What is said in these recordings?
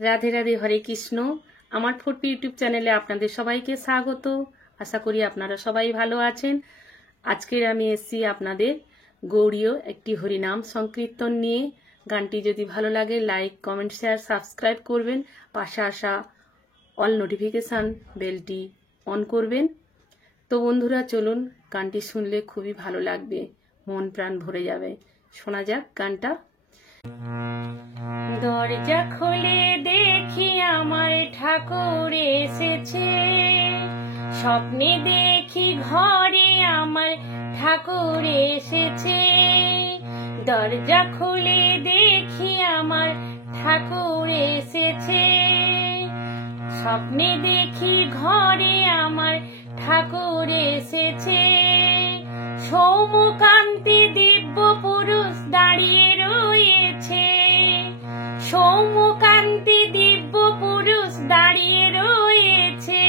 রাধে রাধে, হরে কৃষ্ণ। আমার ফুডপি ইউটিউব চ্যানেলে আপনাদের সবাইকে স্বাগত। আশা করি আপনারা সবাই ভালো আছেন। আজকের আমি এসেছি আপনাদের গৌড়ীয় একটি হরিনাম সংকীর্তন নিয়ে। গানটি যদি ভালো লাগে লাইক, কমেন্ট, শেয়ার, সাবস্ক্রাইব করবেন। পাশে আসা অল নোটিফিকেশান বেলটি অন করবেন। তো বন্ধুরা, চলুন, গানটি শুনলে খুবই ভালো লাগবে, মন প্রাণ ভরে যাবে। শোনা যাক গানটা। দরজা খুলে দেখি আমার ঠাকুর এসেছে, স্বপ্নে দেখি ঘরে আমার ঠাকুর এসেছে। দরজা খুলে দেখি আমার ঠাকুর এসেছে, স্বপ্নে দেখি ঘরে আমার ঠাকুর এসেছে। সৌম্যকান্তি দিব্য পুরুষ দাঁড়িয়ে রয়েছে, সৌম্যকান্তি দিব্য পুরুষ দাঁড়িয়ে রয়েছে।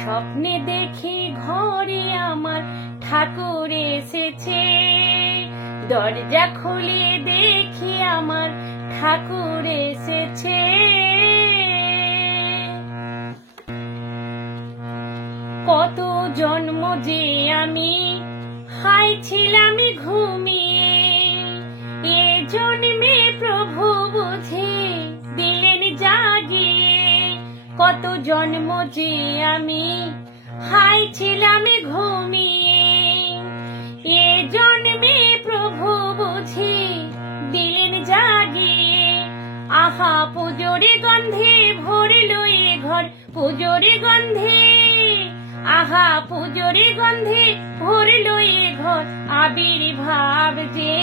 স্বপ্নে দেখি ঘরে আমার ঠাকুর এসেছে, দরজা খুলে দেখি আমার ঠাকুর এসেছে। কত জন্ম যে আমি হাইছিলাম ঘুমিয়ে, এ জন্মে প্রভু বুঝে দিলেন জাগিয়ে। কত জন্ম যে আমি হাইছিলাম ঘুমিয়ে, এ জন্মে প্রভু বুঝে দিলেন জাগিয়ে। আহা পুজোরে গন্ধে ভরলো এ ঘর, পুজোরে গন্ধে, আহা পুজোরে গন্ধে ভরলো এ ঘর। আবির্ভাব যে,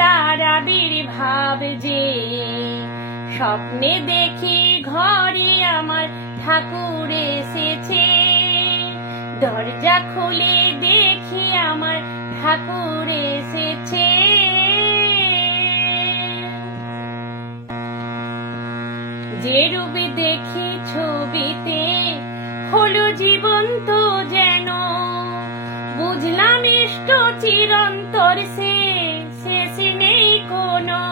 তার আবির্ভাব যে। স্বপ্নে দেখি ঘরে আমার ঠাকুর এসেছে, দরজা খুলে দেখি আমার ঠাকুর এসেছে। যে রূপ দেখি ছবিতে হলো জীবন্ত যেন, বুঝলাম ইষ্ট চিরন্তর সে শেষ নেই কোনো।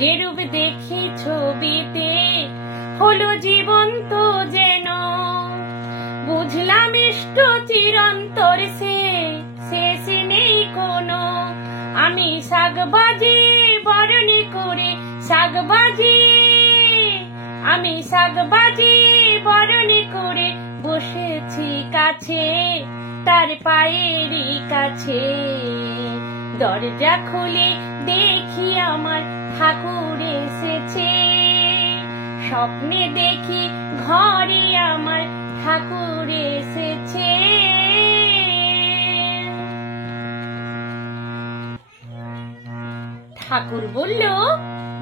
যে রূপ দেখি ছবিতে হলো জীবন্ত যেন, বুঝলাম ইষ্ট চিরন্তর সে শেষ নেই কোনো। আমি শাকবাজি বরণী করে, শাকবাজি, আমি শাকবাজি বরণী করে বসেছি কাছে, তার পায়েরই কাছে। দরজা খুলে দেখি আমার ঠাকুর এসেছে, স্বপ্নে দেখি ঘরে আমার ঠাকুর এসেছে। ঠাকুর বলল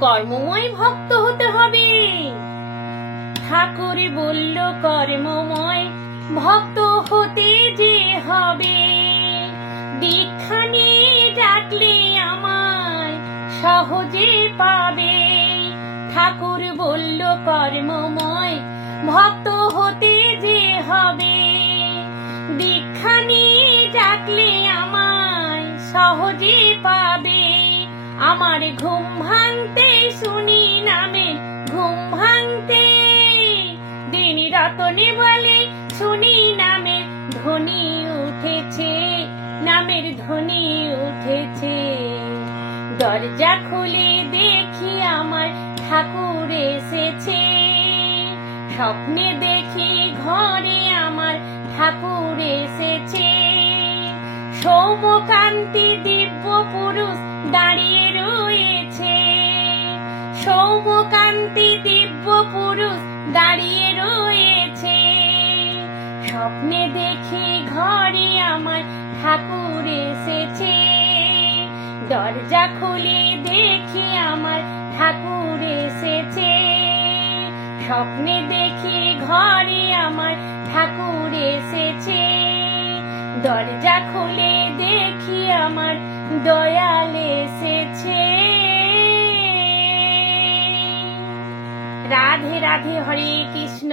কর্মময় ভক্ত হতে হবে। ঠাকুর বলল কর্মময় ভক্ত হতে যে হবে। দীক্ষা নিয়ে ডাকলে আমায় সহজে পাবে। ঠাকুর বলল কর্মময় ভক্ত হতে যে হবে। দীক্ষা নিয়ে ডাকলে আমায় সহজে পাবে। আমার ঘুম ভাঙতে শুনি নামে, ঘুম ভাঙতে দিন রতনে বলে শুনি নামের ধ্বনি উঠেছে, নামের ধ্বনি উঠেছে। দরজা খুলে দেখি আমার ঠাকুর এসেছে, স্বপ্নে দেখি ঘরে আমার ঠাকুর এসেছে। সৌম্যকান্তি দিব্য পুরুষ দাঁড়িয়ে রয়েছে, সৌম্যকান্তি দিব্য পুরুষ দাঁড়িয়ে রয়েছে। স্বপ্নে দেখি ঘরে আমার ঠাকুর এসেছে, দরজা খুলে দেখি আমার ঠাকুর এসেছে। স্বপ্নে দেখি ঘরে আমার ঠাকুর এসেছে, দরজা খুলে দেখি আমার দয়াল এসেছে। রাধে রাধে, হরে কৃষ্ণ।